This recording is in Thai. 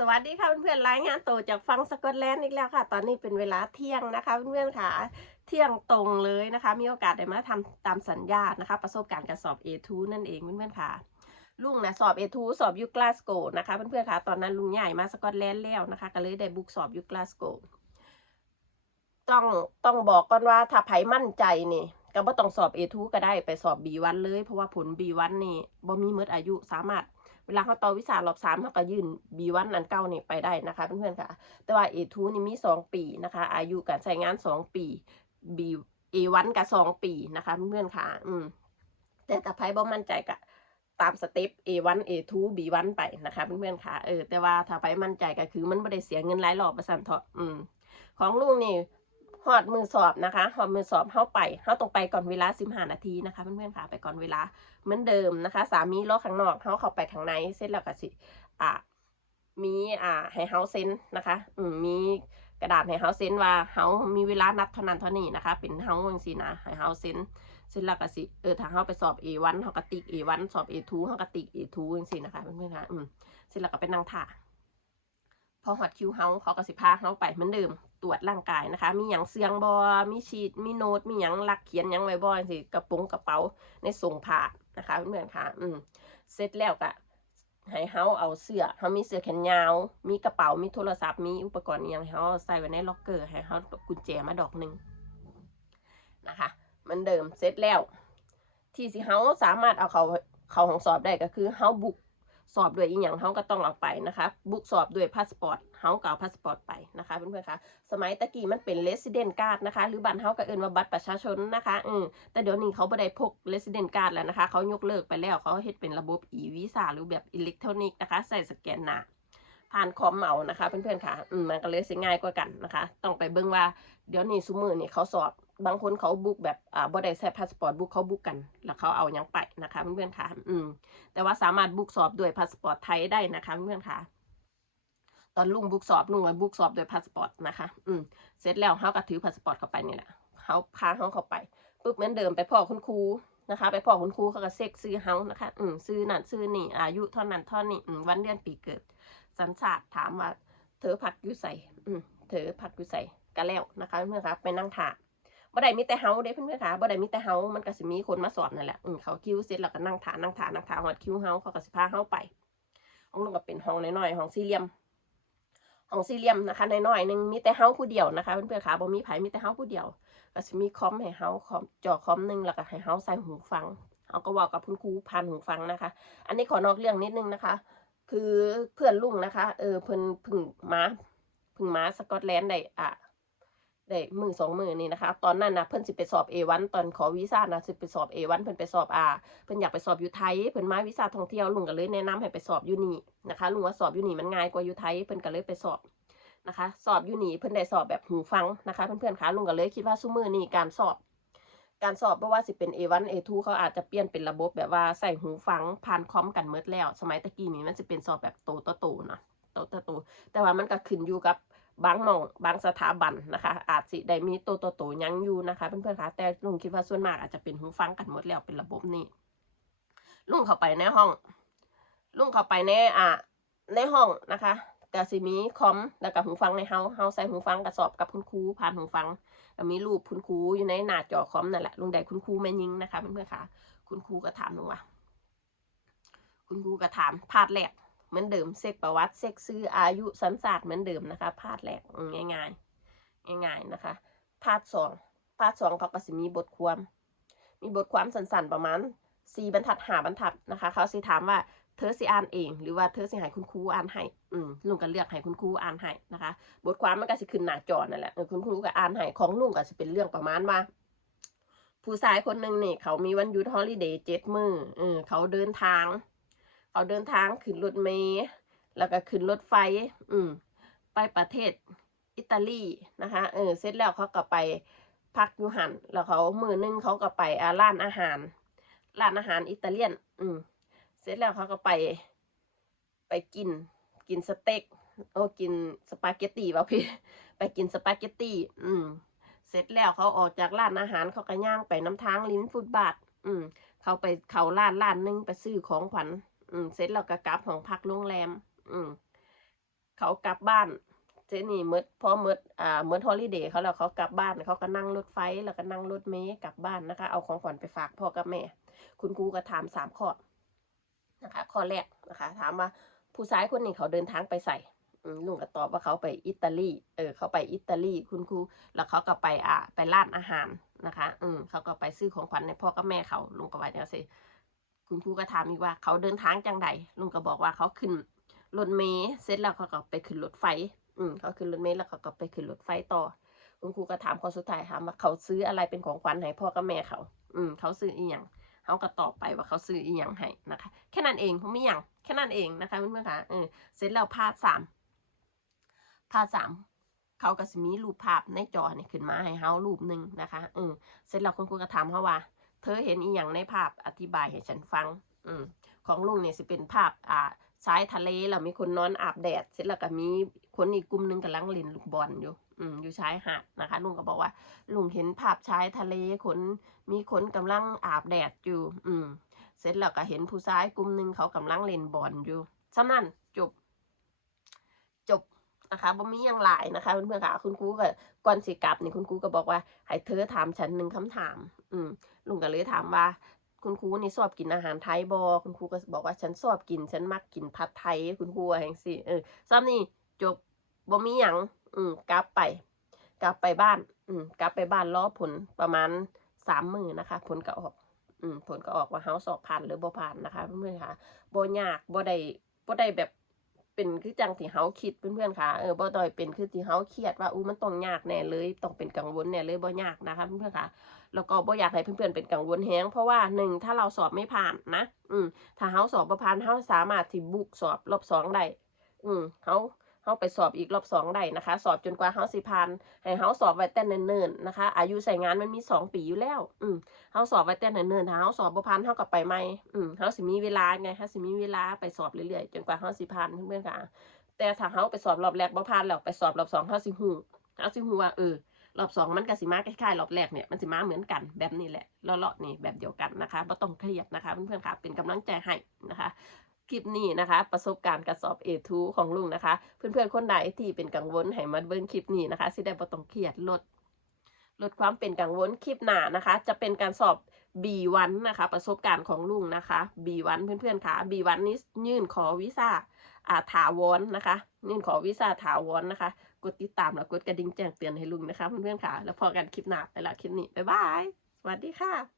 สวัสดีค่ะเพื่อนๆรายงานตัวจากฟังสกอตแลนด์อีกแล้วค่ะ ตอนนี้เป็นเวลาเที่ยงนะคะเพื่อนๆค่ะเที่ยงตรงเลยนะคะ มีโอกาสได้มาทำตามสัญญานะคะ ประสบการณ์การสอบ A2 นั่นเองเพื่อนๆค่ะ ลุงนะสอบ A2 สอบยูกลาสโกนะคะเพื่อนๆค่ะตอนนั้นลุงใหญ่มาสกอตแลนด์แล้วนะคะ ก็เลยได้บุกสอบยูกลาสโกต้องต้องบอกก่อนว่าถ้าไผมั่นใจนี่ก็บ่ต้องสอบ A2 ก็ได้ไปสอบ B1 เลย เพราะว่าผล B1 นี่บ่มีเมดอายุสามารถ เวลาเขาต่อวิสารอบสามเขาก็ยื่น B1 อันเก่านี่ไปได้นะคะเพื่อนๆค่ะ แต่ว่า A2 นี่มี 2 ปีนะคะ อายุการใช้งาน 2 ปี B A1 กับ 2 ปีนะคะเพื่อนๆค่ะ อืม แต่ถ้าไพ่บ่มั่นใจก็ตามสเต็ป A1 A2 B1 ไปนะคะเพื่อนๆค่ะ เออ แต่ว่าถ้าไพ่มั่นใจก็คือมันไม่ได้เสียเงินหลายรอบประสันเถาะอืม ของลุงนี่ หอดมือสอบนะคะหอดมือสอบเข้าไปเข้าตรงไปก่อนเวลาสิบห้านาทีนะคะเพื่อนๆค่ะไปก่อนเวลาเหมือนเดิมนะคะ สามีรอข้างนอกเขาเข้าไปข้างในเสร็จแล้วก็สิอ่ามีอ่าให้เฮาเซ็นนะคะ อืมมีกระดาษให้เฮาเซ็นว่าเฮามีเวลานัดเท่านั้นเท่านี้นะคะ เป็นเฮาจังซี่นะให้เฮาเซ็นเสร็จแล้วก็สิเออถ้าเฮาไปสอบ A1 เฮาก็ติ๊ก A1 สอบ A2 เฮาก็ติ๊ก A2 จังซี่นะคะเพื่อนๆค่ะอืมเสร็จแล้วก็ไปนั่งท่า พอหอดคิวเฮาเขาก็สิพาเฮาไปเหมือนเดิมตรวจร่างกายนะคะ มีหยังเสียงบอมีชีตมีโน้ต มีหยังลักเขียนหยังไว้บ่สิกระปรงกระเป๋าในส่งผ่านะคะเพื่อนๆค่ะ อืมเสร็จแล้วก็ให้เฮาเอาเสื้อเฮามีเสื้อแขนยาว มีกระเป๋า มีโทรศัพท์ มีอุปกรณ์อหยังเฮาใส่ไว้ในล็อกเกอร์ ให้เฮากุญแจมาดอกหนึ่งนะคะมือนเดิมเสร็จแล้ว ที่สิเฮาสามารถเอาเขาเขาของสอบได้ก็คือเฮาบุก สอบด้วยอีกอย่างเขาก็ต้องเอาไปนะคะ บุกสอบด้วยพาสปอร์ตเขาก็เอาพาสปอร์ตไปนะคะเพื่อนๆคะสมัยตะกี้มันเป็น resident card นะคะ หรือบัตรเขาก็เอินว่าบัตรประชาชนนะคะอืมแต่เดี๋ยวนี้เขาไม่ได้พก resident card แล้วนะคะ เขายกเลิกไปแล้วเขาเฮ็ดเป็นระบบ e visa หรือแบบอิเล็กทรอนิกส์นะคะใส่สแกนหน้าผ่านคอมเอานะคะเพื่อนๆค่ะอืมมันก็เลยสิง่ายกว่ากันนะคะ ต้องไปเบิ่งว่าเดี๋ยวนี้ซุมือนี่เขาสอบ บางคนเขาบุกแบบอ่าบ่ได้ใส่พาสปอร์ตบุกเขาบุกกัน แล้วเขาเอายังไปนะคะเพื่อนๆค่ะ อืม แต่ว่าสามารถบุกสอบด้วยพาสปอร์ตไทยได้นะคะเพื่อนๆค่ะ ตอนลุงบุกสอบลุงก็บุกสอบด้วยพาสปอร์ตนะคะ อืม เสร็จแล้วเขาก็ถือพาสปอร์ตเข้าไปนี่แหละเขาพาเขาเข้าไปปุ๊บเหมือนเดิมไปพ่อคุณครูนะคะ ไปพ่อคุณครูเขาก็เซ็กซื้อเฮานะคะ อืมซื้อนั่นซื้อนี่ อายุเท่านั้นเท่านี้อืมวันเดือนปีเกิด สัญชาติถามว่าเธอพักอยู่ใส่อืมเธอพักอยู่ใส่ก็แล้วนะคะเพื่อนๆคะไปนั่งถาม บ่ได้มีแต่เฮาเด้เพื่อนๆคะบ่ได้มีแต่เฮามันก็สิมีคนมาสอนนั่นแหละอืมเขาคิวเสร็จแล้วก็นั่งถานั่งถานั่งถาฮอดคิวเฮาเขาก็สิพาเฮาไปห้องนึงก็เป็นห้องน้อยๆห้องสี่เหลี่ยมห้องสี่เหลี่ยมนะคะน้อยๆหนึงมีแต่เฮาผู้เดียวนะคะเพื่อนๆคะบ่มีไผมีแต่เฮาผู้เดียวก็สิมีคอมให้เฮาคอมจอคอมหนึงแล้วก็ให้เฮาใส่หูฟังเฮาก็เว้ากับคุณครูผ่านหูฟังนะคะ อันนี้ขอนอกเรื่องนิดนึงนะคะ คือเพื่อนลุงนะคะ เออเพิ่นพึ่งมาพึ่งมาสกอตแลนด์ได้อะ ได้มือสองมือนี่นะคะ ตอนนั้นนะเพิ่นสิไปสอบ A1 ตอนขอวีซ่านะสิไปสอบ A1 เพิ่นไปสอบอาเพิ่นอยากไปสอบอยู่ไทยเพิ่นมาวีซ่าท่องเที่ยวลุงก็เลยแนะนำให้ไปสอบอยู่นี่นะคะลุงว่าสอบอยู่นี่มันง่ายกว่าอยู่ไทยเพิ่นก็เลยไปสอบนะคะ สอบอยู่นี่เพิ่นได้สอบแบบหูฟังนะคะเพื่อนๆคะลุงก็เลยคิดว่าซุมือนี่การสอบ การสอบไม่ว่าสิเป็น A1 A2 เขาอาจจะเปลี่ยนเป็นระบบแบบว่าใส่หูฟังผ่านคอมกันเมิดแล้ว สมัยตะกี้นี้มันจะเป็นสอบแบบโตต่อโตนะโตต่อโต แต่ว่ามันก็ขึ้นอยู่กับ บางหมองบางสถาบันนะคะ อาจสิได้มีโตต่อโตยังอยู่นะคะเพื่อนๆคะแต่ลุงคิดว่าส่วนมากอาจจะเป็นหูฟังกันหมดแล้วเป็นระบบนี้ลุงเข้าไปในห้องลุงเข้าไปในอะในห้องนะคะก็สิมีคอมแล้วก็หูฟังในเฮาเฮาใส่หูฟังกระสอบกับคุณครูผ่านหูฟังก็มีรูปคุณครูอยู่ในหน้าจอคอมนั่นแหละลุงได้คุณครูแม่ยิงนะคะเพื่อนๆค่ะ คุณครูก็ถามลุงว่า คุณครูก็ถามพาดแรก เหมือนเดิมเซ็กประวัติเซ็กซื้ออายุสันศาสตร์เหมือนเดิมนะคะพาดแรกง่ายๆง่ายๆนะคะพาดสองพาดสองเขาก็สิมีบทความ มีบทความสั้นๆประมาณสี่บรรทัดหาบรรทัดนะคะ เขาสิถามว่าเธอสิอ่านเอง หรือว่าเธอสิให้คุณครูอ่านให้อืมลุงก็เลือกให้คุณครูอ่านให้นะคะ บทความมันก็สิขึ้นหน้าจอนั่นแหละคุณครูก็อ่านให้ของลุงก็สิเป็นเรื่องประมาณว่าผู้ชายคนหนึ่งนี่เขามีวันหยุดฮอลิเดย์เจ็ดมือเออเขาเดินทาง เขาเดินทางขึ้นรถเมล์แล้วก็ขึ้นรถไฟ อืม ไปประเทศอิตาลีนะคะ เออ เสร็จแล้วเขาก็ไปพักอยู่หันแล้วเขามือหนึงเขาก็ไปอ่าร้านอาหาร ร้านอาหารอิตาเลียน อืม เสร็จแล้วเขาก็ไป ไปกิน กินสเต็ก โอ้กินสปาเกตตีป่ะพี่ ไปกินสปาเกตตีอืม เสร็จแล้วเขาออกจากร้านอาหารเขาก็ย่างไปน้ำทางลิ้นฟุตบาท อืม เขาไปเขาร้านร้านนึงไปซื้อของขวัญ อืมเสร็จแล้วก็กลับห้องพักโรงแรม อืมเขากลับบ้าน เจนี่เมดพอเมดอ่าเมดฮอลิเดย์เขาแล้วเขากลับบ้านเขาก็นั่งรถไฟแล้วก็นั่งรถเมล์กลับบ้านนะคะ เอาของขวัญไปฝากพ่อกับแม่ คุณครูก็ถามสามข้อนะคะ ข้อแรกนะคะ ถามว่าผู้ชายคนนี้เขาเดินทางไปใส่ลุงก็ตอบว่าเขาไปอิตาลี เออ เขาไปอิตาลี คุณครู แล้วเขาก็ไปอ่าไปร้านอาหารนะคะ อืมเขาก็ไปซื้อของขวัญในพ่อกับแม่เขาลุงก็ว่าอย่างนี้สิ คุณครูก็ถามอีกว่า เขาเดินทางจังใดลุงก็บอกว่าเขาขึ้นรถเมล์เสร็จแล้วเขาก็ไปขึ้นรถไฟ อืมเขาขึ้นรถเมล์แล้วเขาก็ไปขึ้นรถไฟต่อ คุณครูก็ถามข้อสุดท้ายถามว่าเขาซื้ออะไรเป็นของขวัญให้พ่อกับแม่เขา อืม เขาซื้ออีหยังเขาก็ตอบไปว่าเขาซื้ออีหยังให้นะคะ แค่นั้นเองเขาไม่หยังแค่นั้นเองนะคะเพื่อนๆค่ะเออเสร็จแล้วพาดสามพาดสามเขาก็สิมีรูปภาพในจอเนี่ยขึ้นมาให้เฮารูปหนึ่งนะคะเออเสร็จแล้วคุณครูก็ถามเขาว่า เธอเห็นอีหยังในภาพอธิบายให้ฉันฟัง อืมของลุงเนี่ยสิเป็นภาพอ่าชายทะเลแล้วมีคนนอนอาบแดด เสร็จแล้วก็มีคนอีกกลุ่มหนึงกำลังเล่นลูกบอลอยู่ อืมอยู่ชายหาดนะคะ ลุงก็บอกว่า ลุงเห็นภาพชายทะเลคนมีคนกำลังอาบแดดอยู่ อืมเสร็จแล้วก็เห็นผู้ชายกลุ่มหนึ่งเขากำลังเล่นบอลอยู่ฉะนั้นจบ นะคะบ่มีหยังหลายนะคะเพื่อนๆค่ะคุณครูก็ก่อนสิกลับนี่คุณครูก็บอกว่าให้เธอถามฉันหนึ่งคำถาม อืมลุงก็เลยถามว่า คุณครูนี่ชอบกินอาหารไทยบอคุณครูก็บอกว่าฉันชอบกิน ฉันมักกินผัดไทย คุณครูว่าแห่งสิเออซ้ำนี่จบบ่มีหยังอืมกลับไป กลับไปบ้าน อืมกลับไปบ้านรอผลประมาณสามมือนะคะ ผลก็ออก อืมผลก็ออกว่าเฮาสอบผ่านหรือบ่ผ่านนะคะ เพื่อนๆค่ะบ่ยากบ่ได้บ่ได้แบบ เป็นคือจังที่เฮาคิดเพื่อนๆค่ะเออบ่ด้อยเป็นคือที่เฮาเครียดว่าอู้มันต้องยากแน่เลยต้องเป็นกังวลแน่เลยบ่ยากนะคะเพื่อนๆค่ะแล้วก็บ่อยากให้เพื่อนๆเป็นกังวลแฮงเพราะว่าหนึ่งถ้าเราสอบไม่ผ่านนะ อืมถ้าเฮาสอบบ่ผ่านเฮาสามารถที่บุกสอบรอบสองได้อืมเฮา เฮาไปสอบอีกรอบสองได้นะคะ สอบจนกว่าเฮาสิผ่านให้เฮาสอบไว้แต่เนิ่นๆนะคะ อายุใส่งานมันมีสองปีอยู่แล้ว อืมเฮาสอบไว้แต่เนิ่นๆถ้าเฮาสอบบ่ผ่านเฮาก็ไปใหม่อืมเฮาสิมีเวลาไงเฮาสิมีเวลาไปสอบเรื่อยๆจนกว่าเฮาสิผ่านเพื่อนๆค่ะ แต่ถ้าเฮาไปสอบรอบแรกบ่ผ่านแล้วไปสอบรอบสองเฮาสิฮู้เฮาสิฮู้ว่าเออรอบสองมันก็สิมาคล้ายๆรอบแรกเนี่ยมันสิมาเหมือนกันแบบนี้แหละเลาะๆนี่แบบเดียวกันนะคะไม่ต้องเครียดนะคะเพื่อนๆค่ะเป็นกำลังใจให้นะคะ คลิปนี้นะคะ ประสบการณ์การสอบ A2 ของลุงนะคะ เพื่อนๆคนใดที่เป็นกังวลให้มาเบิ่งคลิปนี้นะคะสิได้บ่ต้องเครียดลด ลดความเป็นกังวลคลิปหน้านะคะ จะเป็นการสอบ B1 นะคะ ประสบการณ์ของลุงนะคะ B1 เพื่อนๆค่ะ B1 นี้ยื่นขอวีซ่าอาถาวรนะคะ ยื่นขอวีซ่าถาวรนะคะ กดติดตามแล้วกดกระดิ่งแจ้งเตือนให้ลุงนะคะเพื่อนๆค่ะ แล้วพอกันคลิปหน้าไปละคลิปนี้บ๊ายบายสวัสดีค่ะ